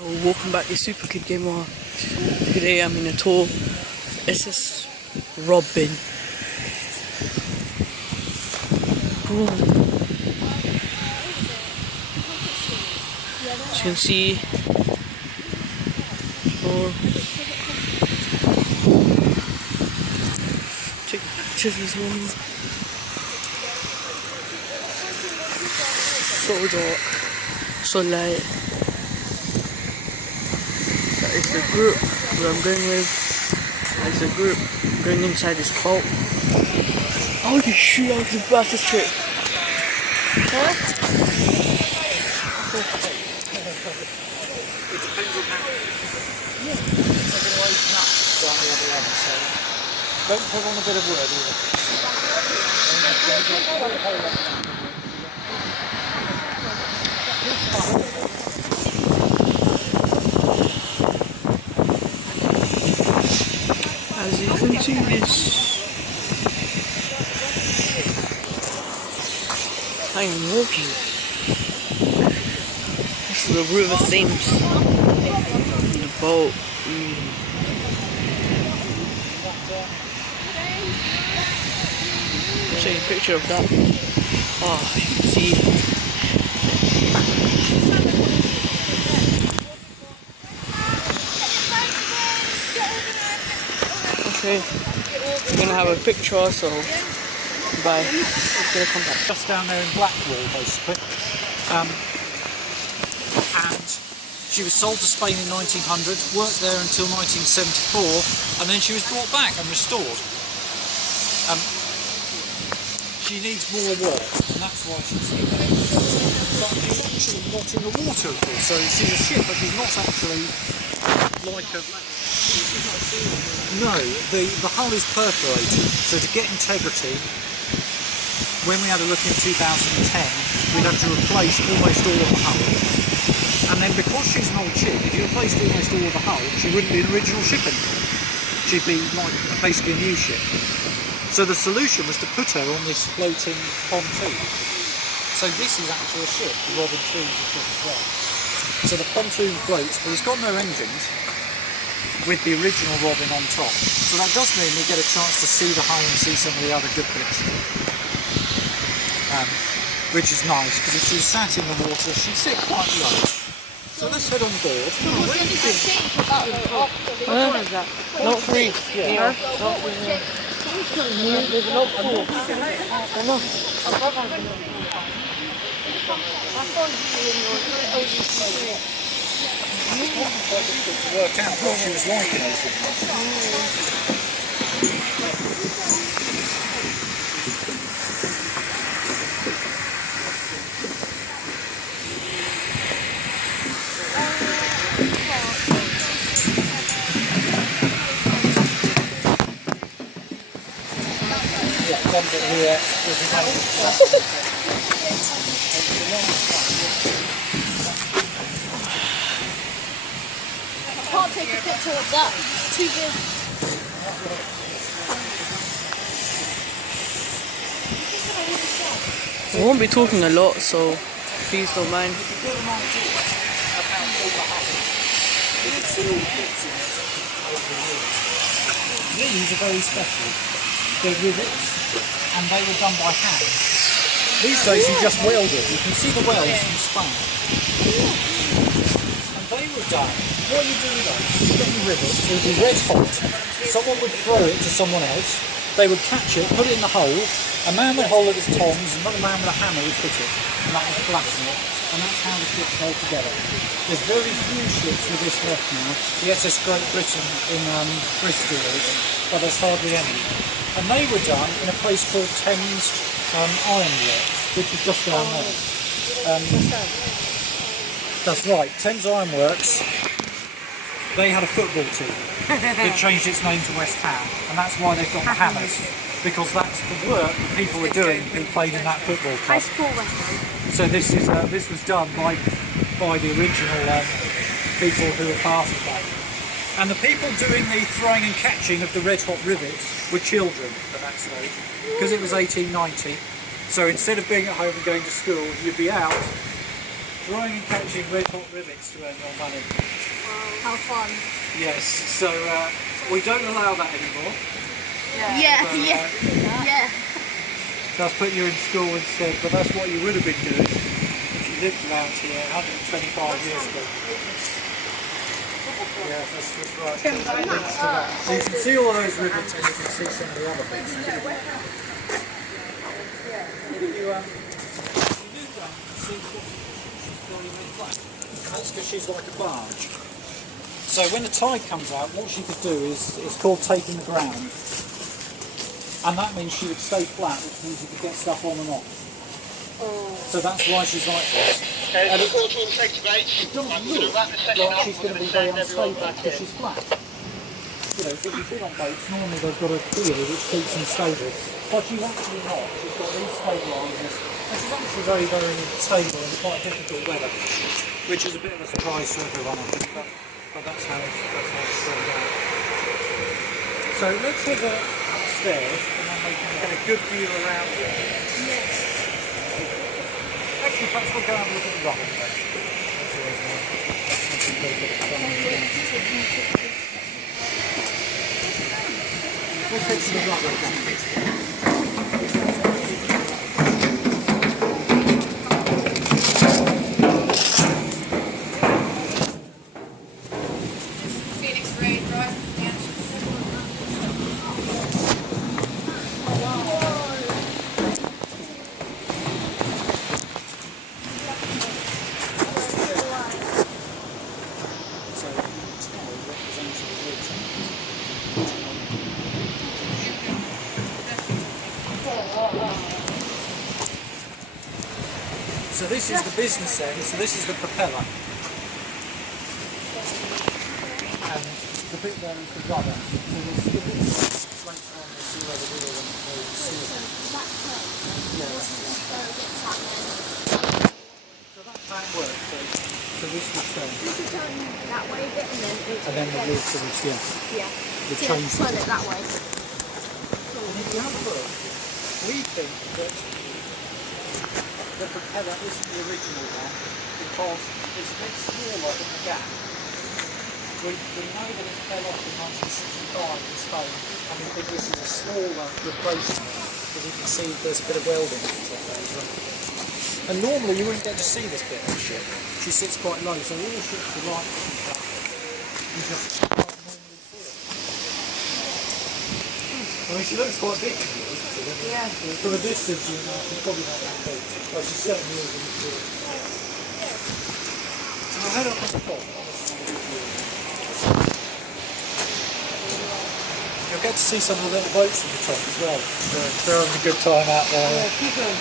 Welcome back to Super Kid Gamer. Today I'm in a tour of SS Robin. As you can see, take pictures as well. So dark, so light. That is the group where I'm going with. That's the group going inside this cult. Holy shit, that was the fastest trip. Huh? It depends on how they're going to open up down the other end, so don't put on a bit of wood either. As you can see, I am walking. This is the River Thames. The boat. I'll show you a picture of that. Oh, you can see. Okay, we're gonna have a picture, so bye. We're gonna come back. Just down there in Blackwall, basically. And she was sold to Spain in 1900, worked there until 1974, and then she was brought back and restored. She needs more work, and that's why she's here. But she's actually not in the water at all, so she's a ship, but she's not actually like a... No, the hull is perforated, so to get integrity, when we had a look in 2010, we'd have to replace almost all of the hull. And then because she's an old ship, if you replaced almost all of the hull, she wouldn't be an original ship anymore. She'd be like basically a new ship. So the solution was to put her on this floating pontoon. So this is actually a ship, the Robin 2 is a ship as well. So the pontoon floats, but it's got no engines, with the original Robin on top. So that does mean we get a chance to see the hull and see some of the other good bits. Which is nice, because if she sat in the water, she'd sit quite low. So let's head on board. What is that? Note 3. Yeah. There's a note 4. I know. To work out what she was like in those videos. Yeah, comes in here. I can't take a picture of that, it's too big. I won't be talking a lot, so please don't mind. These are very special. They're rivets, and they were done by hand. These days you just weld it. You can see the welds from Spain. And they were done. What you do with those, you get your rivets, it would be red hot. Someone would throw it to someone else. They would catch it, put it in the hole. A man would hold it with tongs, another man with a hammer would put it, and that would flatten it. And that's how the ships held together. There's very few ships with this left now. The SS Great Britain in Bristol is, but there's hardly any. And they were done in a place called Thames Iron Works, which is just down there. That's right, Thames Iron Works. They had a football team. It changed its name to West Ham, and that's why they've got the hammers, because that's the work that people were doing who played in that football club. I support West Ham. So this was done by the original people who were part of that. And the people doing the throwing and catching of the red hot rivets were children at that stage, because it was 1890. So instead of being at home and going to school, you'd be out drawing and catching red hot rivets to earn your money. How fun. Yes, so we don't allow that anymore. Yeah, So, yeah. That's putting you in school instead, but that's what you would have been doing if you lived around here 125 years ago. Yeah, that's right. So, links to that. So you can see all those rivets and you can see some of the other bits. If you move down, you can see what she's very, very flat. That's because she's like a barge. So when the tide comes out, what she could do is, it's called taking the ground. And that means she would stay flat, which means you could get stuff on and off. So that's why she's like this. And it doesn't look like she's going to be very unstable because she's flat. You know, if you've been on boats, normally they've got a theory which keeps them stable. But she's actually not. She's got these stabilisers. And she's actually very, very stable in quite difficult weather. Which is a bit of a surprise to everyone, I think. But that's how it's turned out. So let's have a upstairs and then we can get a good view around it. Yes. Actually, perhaps we'll go and look at the rock first. Let's take some rock. So this is the business end, so this is the propeller. And the bit there is the rudder. So there's the bit later on you'll see where the wheel and the seal is. Yeah, that's right. So that's how it works. So this will turn. You can turn that way a bit and then the wheel turns, yeah. The change. Turn it that way. And if you have a look, we think that the propeller isn't the original one because it's a bit smaller than the gap. We know that it fell off in 1965 in Spain, and we think this is a smaller replacement because you can see there's a bit of welding on top there as well. And normally you wouldn't get to see this bit of the ship. She sits quite low, so all the ships are like this and stuff. You just can't normally see it. I mean, she looks quite big. Yeah. From a distance, you know, she's probably not that big. Well, she's certainly is in the field. So I'll head up on the top. You'll get to see some of the little boats on the top as well. They're having a good time out there. Yeah, keep going.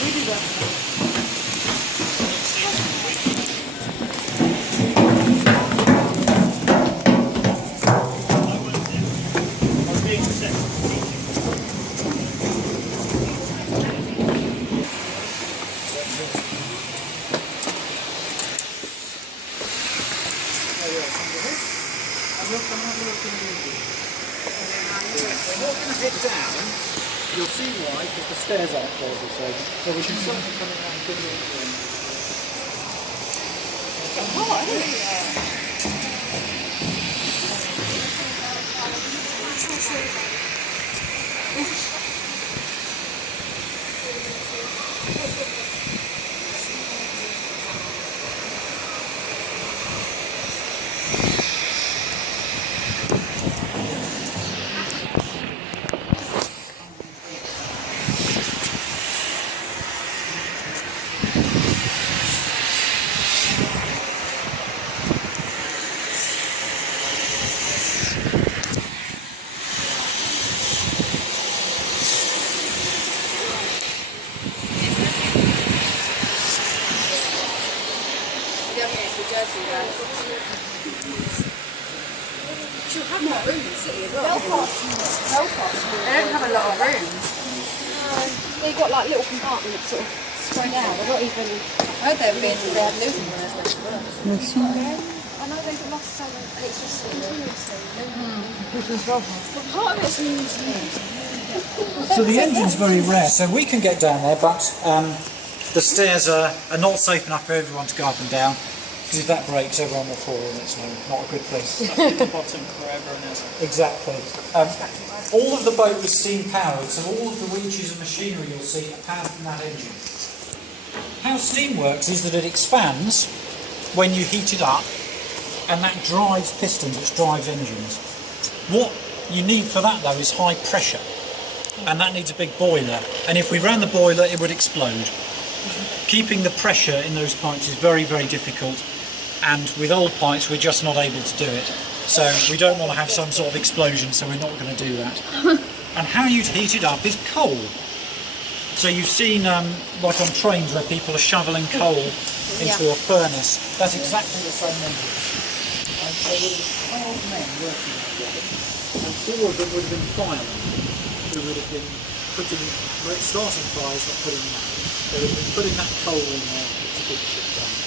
We do that. Down, you'll see why, because the stairs aren't there, so we can certainly come around and give you She'll have more room in the city as well. Belfast. They don't have a lot of room. They've got like little compartments sort of spread out. They're not even. I heard they had losing one as well. I know they've lost some, and it's just but part of it's new. So the engine's very rare, so we can get down there, but The stairs are not safe enough for everyone to go up and down, because if that breaks, everyone will fall, and it's not a good place. At the bottom forever and ever. Exactly. All of the boat was steam powered, so all of the winches and machinery you'll see are powered from that engine. How steam works is that it expands when you heat it up, and that drives pistons, which drives engines. What you need for that though is high pressure, and that needs a big boiler, and if we ran the boiler it would explode. Keeping the pressure in those pipes is very, very difficult, and with old pipes we're just not able to do it. So we don't want to have some sort of explosion, so we're not going to do that. And how you'd heat it up is coal. So you've seen, like on trains, where people are shoveling coal into a furnace. That's exactly the same method. And so there would have been 12 men working together, and 4 of them would have been firemen, who would have been starting fires, not putting them out. They would have been putting that coal in there to keep the ship going.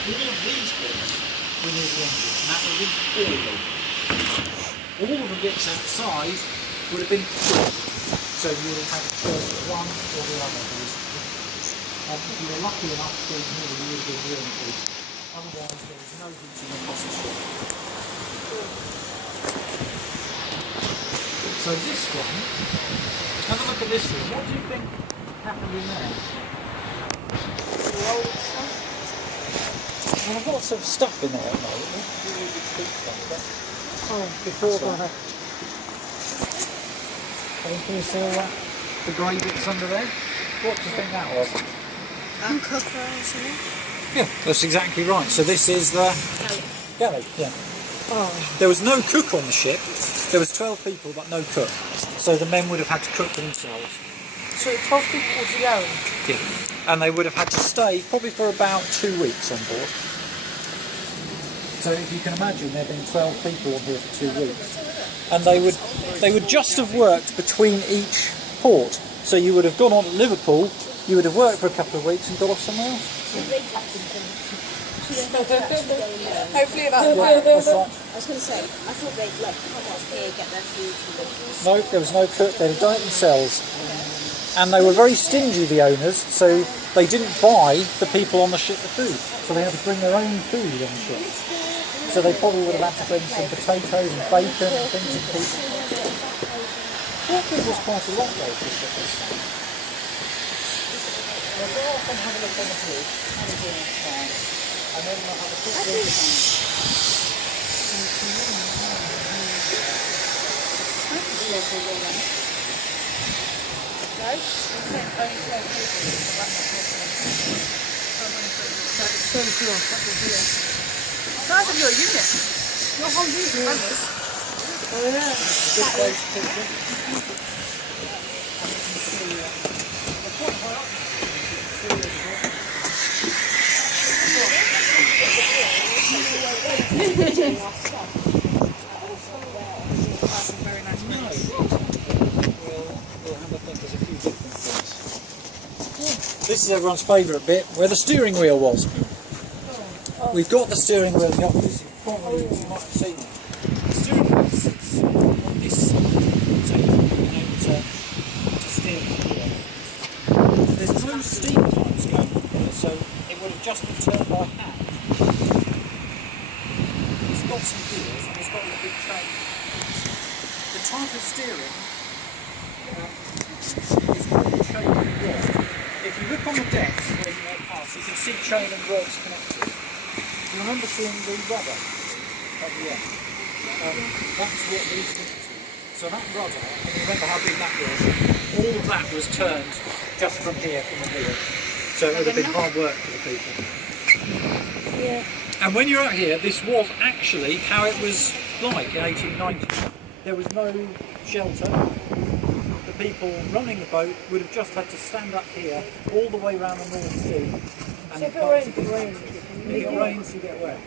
All of these bits were near the engine, and that would have been boiling. All of the bits outside would have been filled. So you would have had a choice of one or the other, basically. If you were lucky enough to be here, you would have been really good. Otherwise, there was no heating across the ship. So this one, have a look at this one. What do you think happened in there? Well, I've got lots of stuff in there at the moment. Before that. Can you see all that? The grey bits under there? What do you think that was? Cooker or something. Yeah, that's exactly right. So this is the galley. Yeah. There was no cook on the ship. There was 12 people, but no cook. So the men would have had to cook for themselves. So 12 people was the hour? Yeah. And they would have had to stay probably for about 2 weeks on board. So if you can imagine, there being 12 people on here for 2 weeks. And they would just have worked between each port. So you would have gone on to Liverpool, you would have worked for a couple of weeks and got off somewhere else. Hopefully about Yeah, that's right. I was going to say, I thought they'd come up here, get their food from the... No, there was no cook, they'd have done it themselves. And they were very stingy, the owners, so they didn't buy the people on the ship the food. So they had to bring their own food on the ship. So they probably would have had to bring some potatoes and bacon and things to keep. Pork was quite a lot though for a ship this time. Well, go off and have a look on the bridge, have a drink inside, and then we'll have a quick look around. Size of your unit. Your whole unit members. This is everyone's favourite bit, where the steering wheel was. We've got the steering wheel in the office, probably you might have seen it. The steering wheel sits on this side, so you've been able to steer the wheel. There's 2 steam pipes going on here, so it would have just been turned by hand. It's got some gears and it's got this big chain. The type of steering is called chain and rod. If you look on the decks where you walk past, you can see chain and rods connected. You remember seeing the rudder at the end? That's what these things do. So that rudder, and you remember how big that was, all of that was turned just from here, from the wheel. So it would have been hard work for the people. Yeah. And when you're out here, this was actually how it was like in 1890. There was no shelter. The people running the boat would have just had to stand up here all the way around the North Sea. And if it rains, you get wet.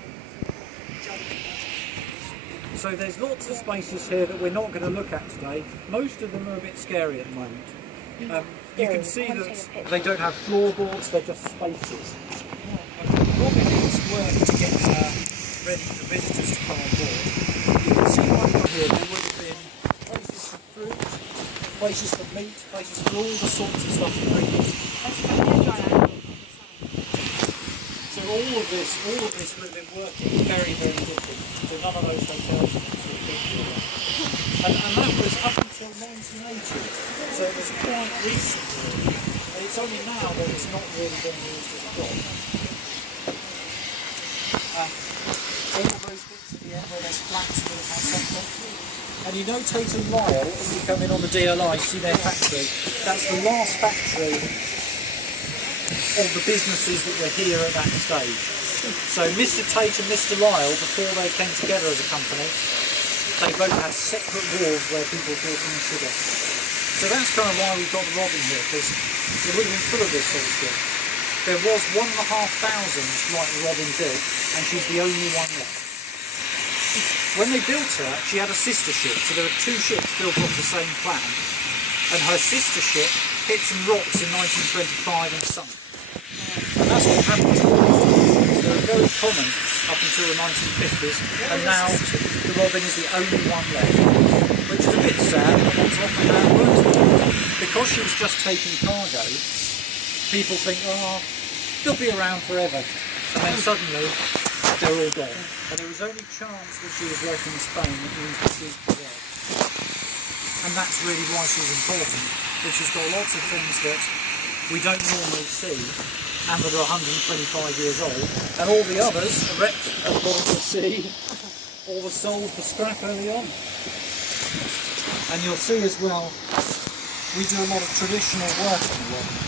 So there's lots of spaces here that we're not going to look at today. Most of them are a bit scary at the moment. You can see that they don't have floorboards, they're just spaces. What it needs work to get ready for visitors to come on board. You can see right from here there would have been places for fruit, places for meat, places for all the sorts of stuff you bring. all of this would have been working very, very different. So none of those hotels would have been here. And that was up until 1980. So it was quite recent really. And it's only now that it's not really been used as a dock. All of those bits at the end where there's flats would have had something. And you know Tate and Lyle, if you come in on the DLI, see their factory. That's the last factory of the businesses that were here at that stage. So Mr. Tate and Mr. Lyle, before they came together as a company, they both had separate wharves where people brought in sugar. So that's kind of why we've got the Robin here, because it would have been full of this sort of shit. There was 1,500 like the Robin built, and she's the only one left. When they built her, she had a sister ship, so there were two ships built off the same plan, and her sister ship hit some rocks in 1925 and sunk. And that's what happened to them. So they were very common up until the 1950s, and now the Robin is the only one left, which is a bit sad, but that's often how it works. Because she was just taking cargo, people think, oh, they'll be around forever, and then suddenly they're all gone. And there was only chance that she was working in Spain that means that she's there. And that's really why she's important, because she's got lots of things that we don't normally see and that are 125 years old, and all the others are wrecked at the bottom of the sea or were sold for scrap early on. And you'll see as well, we do a lot of traditional work on the Robin.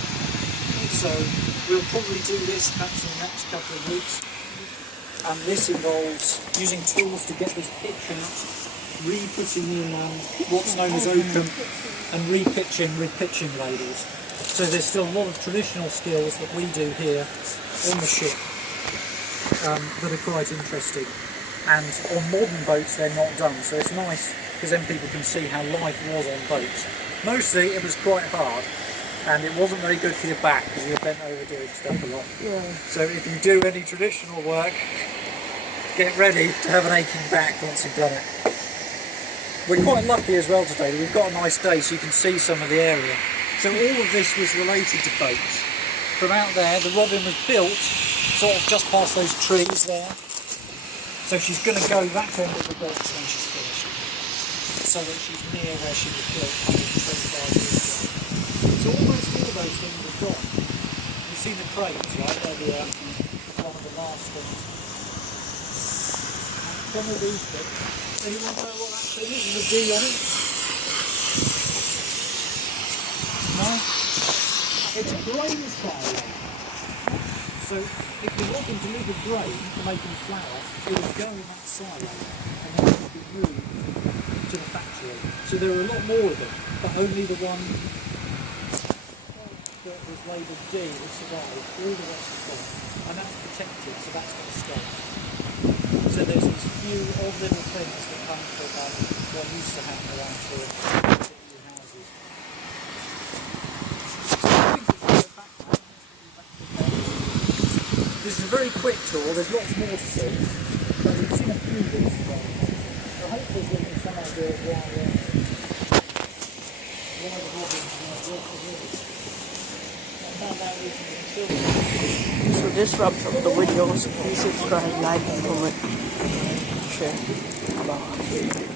So we'll probably do this perhaps in the next couple of weeks. And this involves using tools to get this pitch out, re-putting in what's known as oakum, and re-pitching with pitching ladles. So there's still a lot of traditional skills that we do here on the ship that are quite interesting. And on modern boats they're not done, so it's nice because then people can see how life was on boats. Mostly it was quite hard, and it wasn't very good for your back because you're bent over doing stuff a lot. Yeah. So if you do any traditional work, get ready to have an aching back once you've done it. We're quite lucky as well today that we've got a nice day so you can see some of the area. So all of this was related to boats. From out there, the Robin was built sort of just past those trees there. So she's going to go that end of the docks when she's finished. So that she's near where she was built 125 years ago. So almost all of those things are gone. You've seen the cranes, right? They're one of the last things. Some of these bits. Anyone know what that thing is? There's a D on it. No? It's a grain silo. So if the Robin delivered grain for making flour, it would go in that silo and then it would be moved to the factory. So there are a lot more of them, but only the one that was labelled D will survive. All the rest is gone. And that's protected, so that's got to stay. So there's these few odd little things that come from what used to happen around here in city houses. This is a very quick tour, there's lots more to see, but we've seen a few bits today. So hopefully we'll give you some idea of why the Robins work for really. I found out recently in Silver. So this wraps up the video. So please subscribe, like, comment, share. Bye.